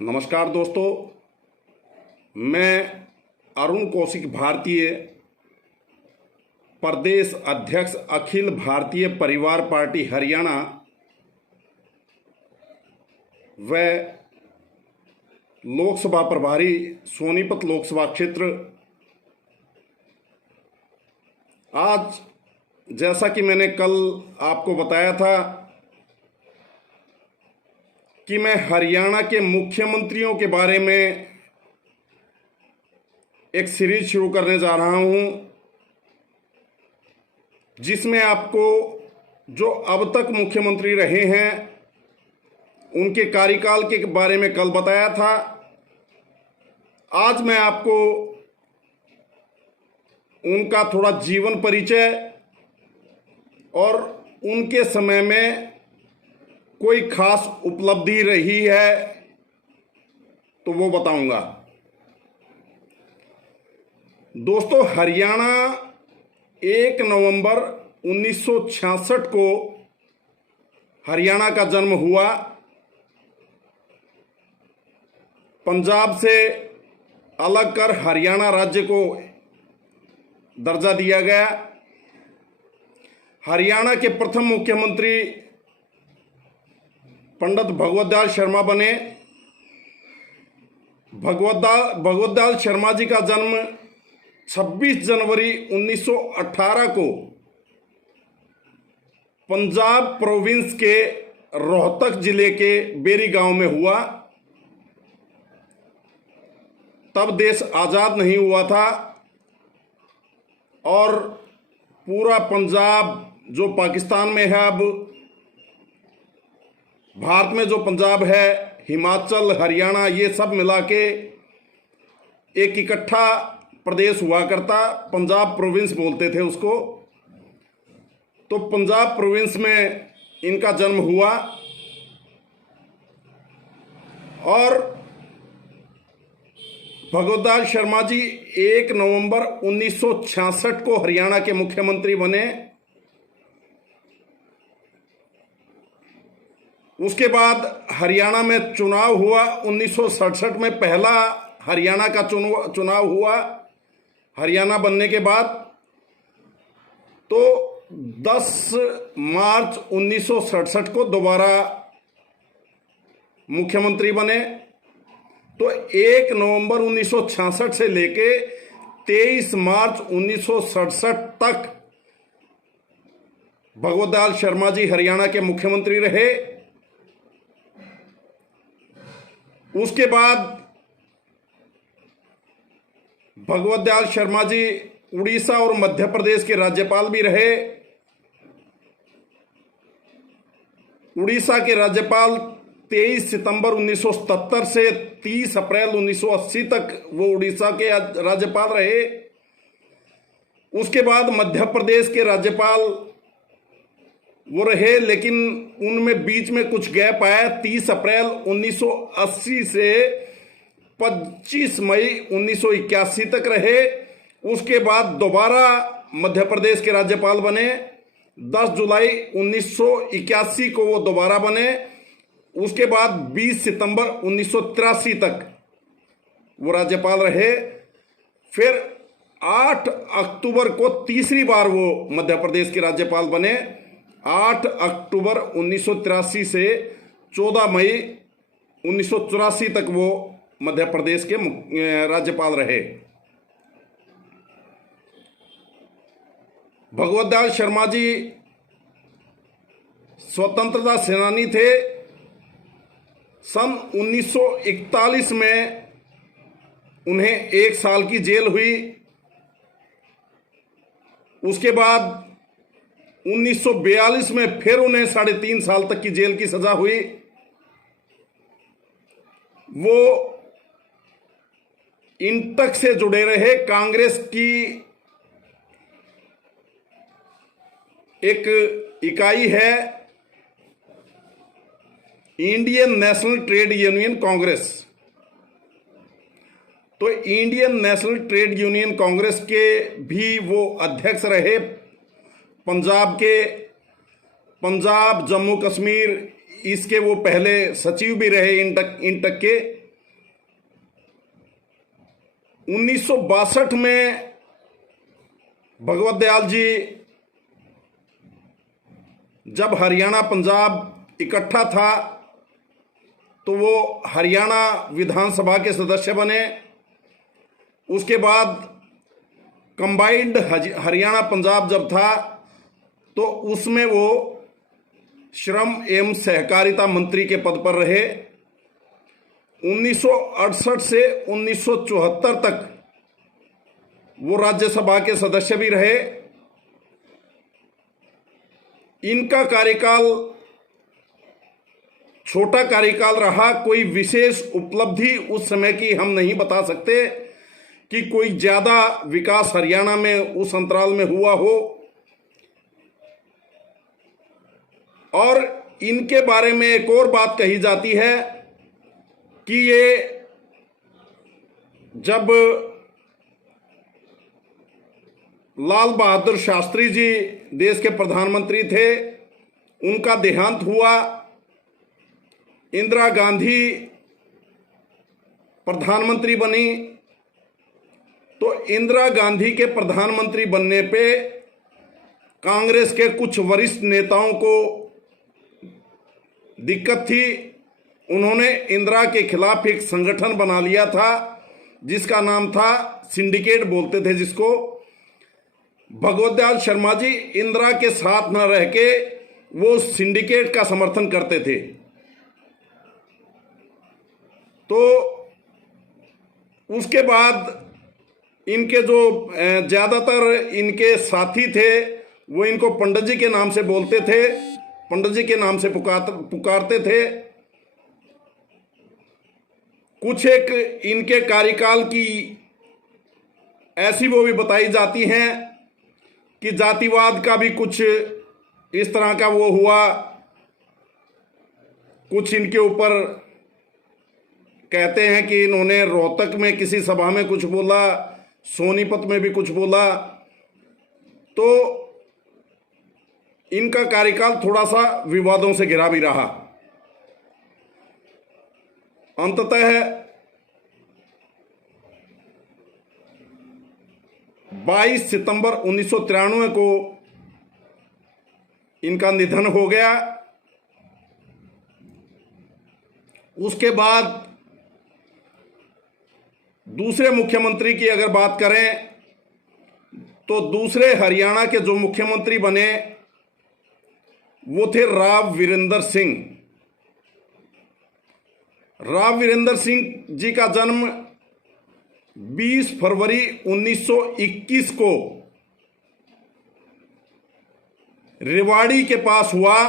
नमस्कार दोस्तों, मैं अरुण कौशिक, भारतीय प्रदेश अध्यक्ष अखिल भारतीय परिवार पार्टी हरियाणा व लोकसभा प्रभारी सोनीपत लोकसभा क्षेत्र। आज जैसा कि मैंने कल आपको बताया था कि मैं हरियाणा के मुख्यमंत्रियों के बारे में एक सीरीज शुरू करने जा रहा हूं, जिसमें आपको जो अब तक मुख्यमंत्री रहे हैं उनके कार्यकाल के बारे में कल बताया था। आज मैं आपको उनका थोड़ा जीवन परिचय और उनके समय में कोई खास उपलब्धि रही है तो वो बताऊंगा। दोस्तों, हरियाणा 1 नवंबर 1966 को हरियाणा का जन्म हुआ। पंजाब से अलग कर हरियाणा राज्य को दर्जा दिया गया। हरियाणा के प्रथम मुख्यमंत्री पंडित भगवत दयाल शर्मा बने। भगवत दयाल शर्मा जी का जन्म 26 जनवरी 1918 को पंजाब प्रोविंस के रोहतक जिले के बेरी गांव में हुआ। तब देश आजाद नहीं हुआ था और पूरा पंजाब जो पाकिस्तान में है, अब भारत में जो पंजाब है, हिमाचल, हरियाणा, ये सब मिला के एक इकट्ठा प्रदेश हुआ करता। पंजाब प्रोविंस बोलते थे उसको। तो पंजाब प्रोविंस में इनका जन्म हुआ और भगवत दयाल शर्मा जी 1 नवंबर 1966 को हरियाणा के मुख्यमंत्री बने। उसके बाद हरियाणा में चुनाव हुआ। 1967 में पहला हरियाणा का चुनाव हुआ। हरियाणा बनने के बाद तो 10 मार्च 1967 को दोबारा मुख्यमंत्री बने। तो 1 नवंबर 1966 से लेके 23 मार्च 1967 तक भगवत दयाल शर्मा जी हरियाणा के मुख्यमंत्री रहे। उसके बाद भगवत दयाल शर्मा जी उड़ीसा और मध्य प्रदेश के राज्यपाल भी रहे। उड़ीसा के राज्यपाल 23 सितंबर 1977 से 30 अप्रैल 1980 तक वो उड़ीसा के राज्यपाल रहे। उसके बाद मध्य प्रदेश के राज्यपाल वो रहे, लेकिन उनमें बीच में कुछ गैप आया। 30 अप्रैल 1980 से 25 मई 1981 तक रहे। उसके बाद दोबारा मध्य प्रदेश के राज्यपाल बने। 10 जुलाई 1981 को वो दोबारा बने। उसके बाद 20 सितंबर 1983 तक वो राज्यपाल रहे। फिर 8 अक्टूबर को तीसरी बार वो मध्य प्रदेश के राज्यपाल बने। 8 अक्टूबर 1983 से 14 मई 1984 तक वो मध्य प्रदेश के राज्यपाल रहे। भगवत दयाल शर्मा जी स्वतंत्रता सेनानी थे। सन 1941 में उन्हें 1 साल की जेल हुई। उसके बाद 1942 में फिर उन्हें 3.5 साल तक की जेल की सजा हुई। वो इंटक से जुड़े रहे। कांग्रेस की एक इकाई है Indian National Trade Union Congress. तो Indian National Trade Union Congress के भी वो अध्यक्ष रहे। पंजाब, जम्मू कश्मीर, इसके वो पहले सचिव भी रहे इंटक के। 1962 में भगवत दयाल जी जब हरियाणा पंजाब इकट्ठा था तो वो हरियाणा विधानसभा के सदस्य बने। उसके बाद कंबाइंड हरियाणा पंजाब जब था तो उसमें वो श्रम एवं सहकारिता मंत्री के पद पर रहे। 1968 से 1974 तक वो राज्यसभा के सदस्य भी रहे। इनका कार्यकाल छोटा कार्यकाल रहा, कोई विशेष उपलब्धि उस समय की हम नहीं बता सकते कि कोई ज्यादा विकास हरियाणा में उस अंतराल में हुआ हो। और इनके बारे में एक और बात कही जाती है कि ये जब लाल बहादुर शास्त्री जी देश के प्रधानमंत्री थे, उनका देहांत हुआ, इंदिरा गांधी प्रधानमंत्री बनी, तो इंदिरा गांधी के प्रधानमंत्री बनने पे कांग्रेस के कुछ वरिष्ठ नेताओं को दिक्कत थी। उन्होंने इंदिरा के खिलाफ एक संगठन बना लिया था जिसका नाम था सिंडिकेट बोलते थे, जिसको भगवत दयाल शर्मा जी इंदिरा के साथ न रह के वो सिंडिकेट का समर्थन करते थे। तो उसके बाद इनके जो ज्यादातर इनके साथी थे वो इनको पंडित जी के नाम से बोलते थे, पंडित जी के नाम से पुकारते थे। कुछ एक इनके कार्यकाल की ऐसी वो भी बताई जाती हैं कि जातिवाद का भी कुछ इस तरह का वो हुआ। कुछ इनके ऊपर कहते हैं कि इन्होंने रोहतक में किसी सभा में कुछ बोला, सोनीपत में भी कुछ बोला। तो इनका कार्यकाल थोड़ा सा विवादों से घिरा भी रहा। अंततः 22 सितंबर 1993 को इनका निधन हो गया। उसके बाद दूसरे मुख्यमंत्री की अगर बात करें तो दूसरे हरियाणा के जो मुख्यमंत्री बने वो थे राव वीरेंद्र सिंह। राव वीरेंद्र सिंह जी का जन्म 20 फरवरी 1921 को रेवाड़ी के पास हुआ।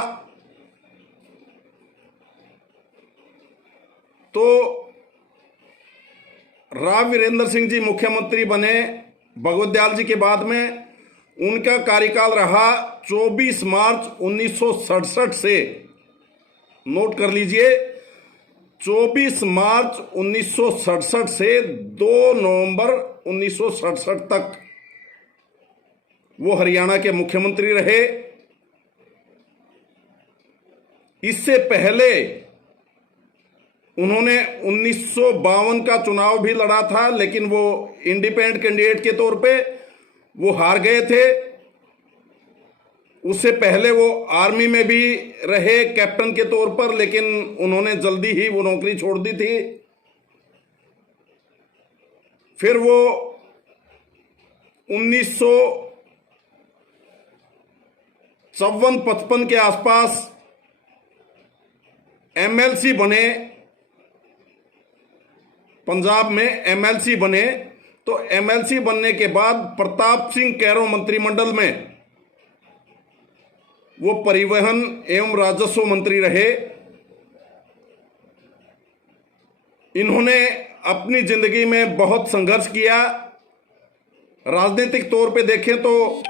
तो राव वीरेंद्र सिंह जी मुख्यमंत्री बने भगवत दयाल जी के बाद में। उनका कार्यकाल रहा 24 मार्च 1967 से, नोट कर लीजिए, 24 मार्च 1967 से 2 नवंबर 1967 तक वो हरियाणा के मुख्यमंत्री रहे। इससे पहले उन्होंने 1952 का चुनाव भी लड़ा था, लेकिन वो इंडिपेंडेंट कैंडिडेट के तौर पे वो हार गए थे। उससे पहले वो आर्मी में भी रहे कैप्टन के तौर पर, लेकिन उन्होंने जल्दी ही वो नौकरी छोड़ दी थी। फिर वो 1954-55 के आसपास एमएलसी बने, पंजाब में एमएलसी बने। तो एमएलसी बनने के बाद प्रताप सिंह कैरो मंत्रिमंडल में वो परिवहन एवं राजस्व मंत्री रहे। इन्होंने अपनी जिंदगी में बहुत संघर्ष किया। राजनीतिक तौर पे देखें तो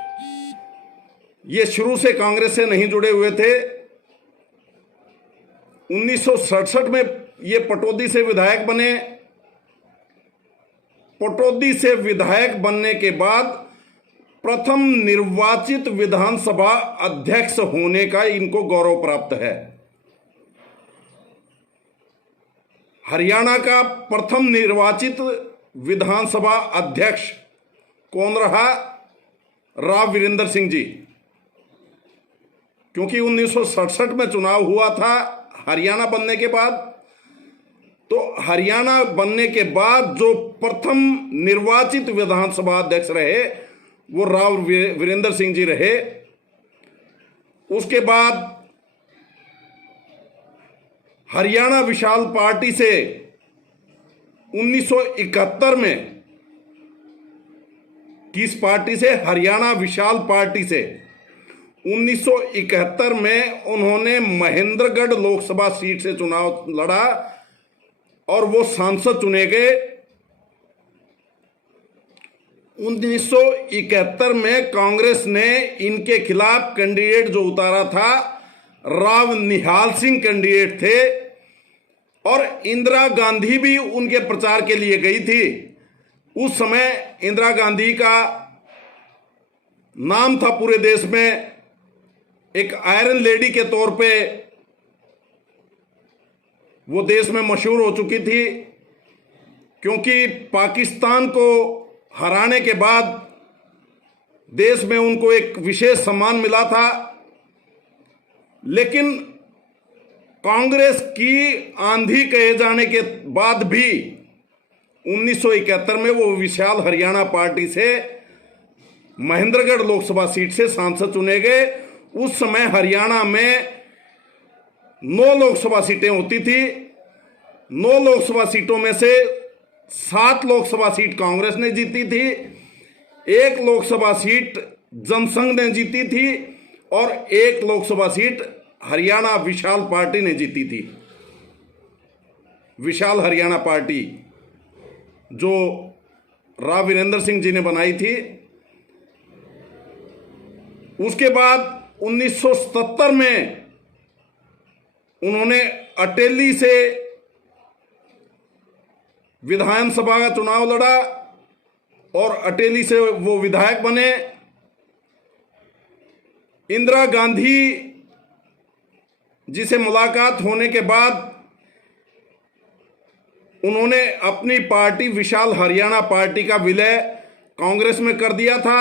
ये शुरू से कांग्रेस से नहीं जुड़े हुए थे। 1967 में ये पटौदी से विधायक बने। पटौदी से विधायक बनने के बाद प्रथम निर्वाचित विधानसभा अध्यक्ष होने का इनको गौरव प्राप्त है। हरियाणा का प्रथम निर्वाचित विधानसभा अध्यक्ष कौन रहा? राव वीरेंद्र सिंह जी। क्योंकि 1967 में चुनाव हुआ था हरियाणा बनने के बाद, तो हरियाणा बनने के बाद जो प्रथम निर्वाचित विधानसभा अध्यक्ष रहे वो राव वीरेंद्र सिंह जी रहे। उसके बाद हरियाणा विशाल पार्टी से 1971 में, किस पार्टी से? हरियाणा विशाल पार्टी से 1971 में उन्होंने महेंद्रगढ़ लोकसभा सीट से चुनाव लड़ा और वो सांसद चुने गए। 1971 में कांग्रेस ने इनके खिलाफ कैंडिडेट जो उतारा था, राव निहाल सिंह कैंडिडेट थे, और इंदिरा गांधी भी उनके प्रचार के लिए गई थी। उस समय इंदिरा गांधी का नाम था पूरे देश में, एक आयरन लेडी के तौर पे वो देश में मशहूर हो चुकी थी, क्योंकि पाकिस्तान को हराने के बाद देश में उनको एक विशेष सम्मान मिला था। लेकिन कांग्रेस की आंधी कहे जाने के बाद भी 1971 में वो विशाल हरियाणा पार्टी से महेंद्रगढ़ लोकसभा सीट से सांसद चुने गए। उस समय हरियाणा में 9 लोकसभा सीटें होती थी। 9 लोकसभा सीटों में से 7 लोकसभा सीट कांग्रेस ने जीती थी, 1 लोकसभा सीट जनसंघ ने जीती थी और 1 लोकसभा सीट हरियाणा विशाल पार्टी ने जीती थी। विशाल हरियाणा पार्टी जो राव वीरेंद्र सिंह जी ने बनाई थी। उसके बाद 1977 में उन्होंने अटेली से विधानसभा का चुनाव लड़ा और अटेली से वो विधायक बने। इंदिरा गांधी जी से मुलाकात होने के बाद उन्होंने अपनी पार्टी विशाल हरियाणा पार्टी का विलय कांग्रेस में कर दिया था।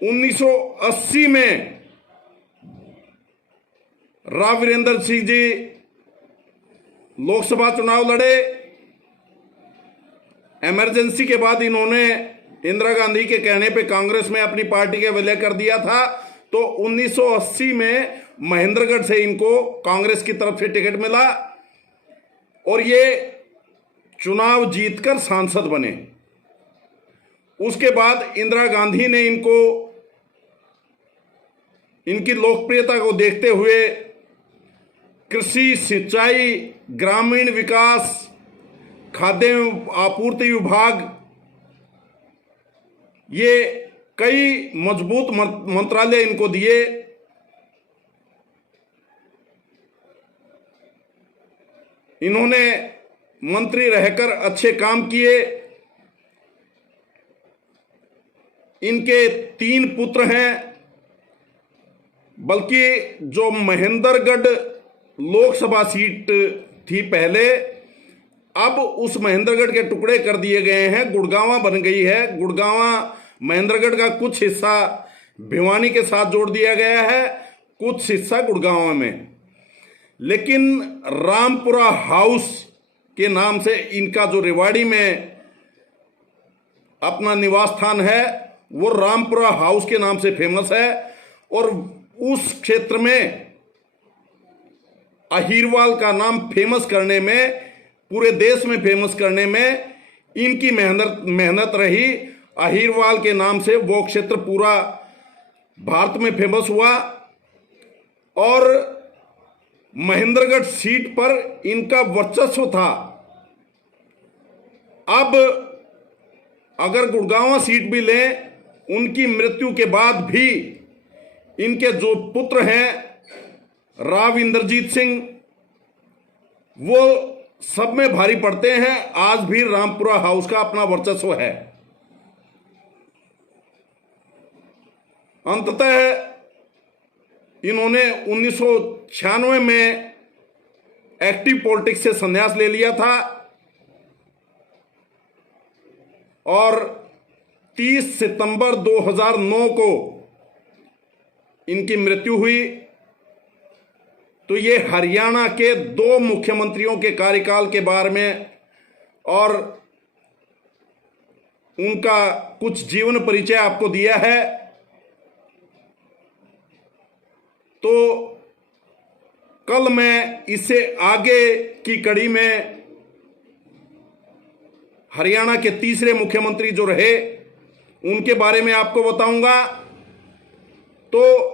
1980 में राव वीरेंद्र सिंह जी लोकसभा चुनाव लड़े। इमरजेंसी के बाद इन्होंने इंदिरा गांधी के कहने पे कांग्रेस में अपनी पार्टी का विलय कर दिया था। तो 1980 में महेंद्रगढ़ से इनको कांग्रेस की तरफ से टिकट मिला और ये चुनाव जीतकर सांसद बने। उसके बाद इंदिरा गांधी ने इनको, इनकी लोकप्रियता को देखते हुए कृषि, सिंचाई, ग्रामीण विकास, खाद्य आपूर्ति विभाग, ये कई मजबूत मंत्रालय इनको दिए। इन्होंने मंत्री रहकर अच्छे काम किए। इनके 3 पुत्र हैं, बल्कि जो महेंद्रगढ़ लोकसभा सीट थी पहले, अब उस महेंद्रगढ़ के टुकड़े कर दिए गए हैं, गुड़गांवा बन गई है। गुड़गांवा महेंद्रगढ़ का कुछ हिस्सा भिवानी के साथ जोड़ दिया गया है, कुछ हिस्सा गुड़गांवा में। लेकिन रामपुरा हाउस के नाम से इनका जो रेवाड़ी में अपना निवास स्थान है वो रामपुरा हाउस के नाम से फेमस है। और उस क्षेत्र में अहीरवाल का नाम फेमस करने में, पूरे देश में फेमस करने में इनकी मेहनत रही। अहीरवाल के नाम से वो क्षेत्र पूरा भारत में फेमस हुआ और महेंद्रगढ़ सीट पर इनका वर्चस्व था। अब अगर गुड़गांव सीट भी लें, उनकी मृत्यु के बाद भी इनके जो पुत्र हैं राव इंद्रजीत सिंह, वो सब में भारी पड़ते हैं। आज भी रामपुरा हाउस का अपना वर्चस्व है। अंततः इन्होंने 1996 में एक्टिव पॉलिटिक्स से संन्यास ले लिया था और 30 सितंबर 2009 को इनकी मृत्यु हुई। तो ये हरियाणा के 2 मुख्यमंत्रियों के कार्यकाल के बारे में और उनका कुछ जीवन परिचय आपको दिया है। तो कल मैं इससे आगे की कड़ी में हरियाणा के तीसरे मुख्यमंत्री जो रहे उनके बारे में आपको बताऊंगा। तो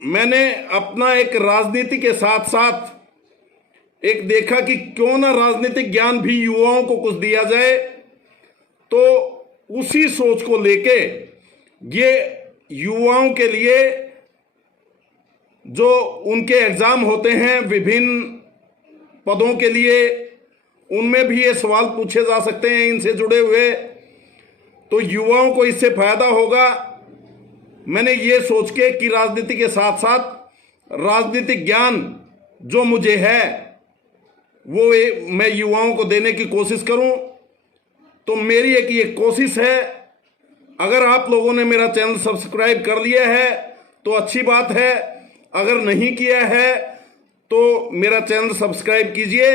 मैंने अपना एक राजनीति के साथ साथ एक देखा कि क्यों ना राजनीतिक ज्ञान भी युवाओं को कुछ दिया जाए। तो उसी सोच को लेके ये युवाओं के लिए जो उनके एग्जाम होते हैं विभिन्न पदों के लिए, उनमें भी ये सवाल पूछे जा सकते हैं इनसे जुड़े हुए। तो युवाओं को इससे फायदा होगा। मैंने ये सोच के कि राजनीति के साथ साथ राजनीतिक ज्ञान जो मुझे है वो मैं युवाओं को देने की कोशिश करूं। तो मेरी एक ये कोशिश है। अगर आप लोगों ने मेरा चैनल सब्सक्राइब कर लिया है तो अच्छी बात है, अगर नहीं किया है तो मेरा चैनल सब्सक्राइब कीजिए।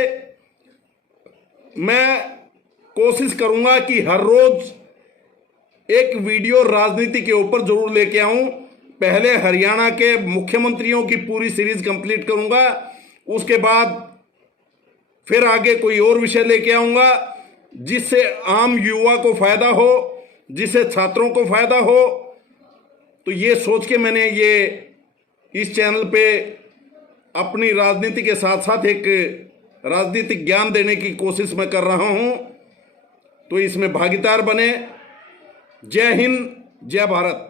मैं कोशिश करूंगा कि हर रोज एक वीडियो राजनीति के ऊपर जरूर लेके आऊं। पहले हरियाणा के मुख्यमंत्रियों की पूरी सीरीज कंप्लीट करूंगा, उसके बाद फिर आगे कोई और विषय लेके आऊंगा जिससे आम युवा को फायदा हो, जिससे छात्रों को फायदा हो। तो ये सोच के मैंने ये इस चैनल पे अपनी राजनीति के साथ साथ एक राजनीतिक ज्ञान देने की कोशिश मैं कर रहा हूं। तो इसमें भागीदार बने। जय हिंद, जय भारत।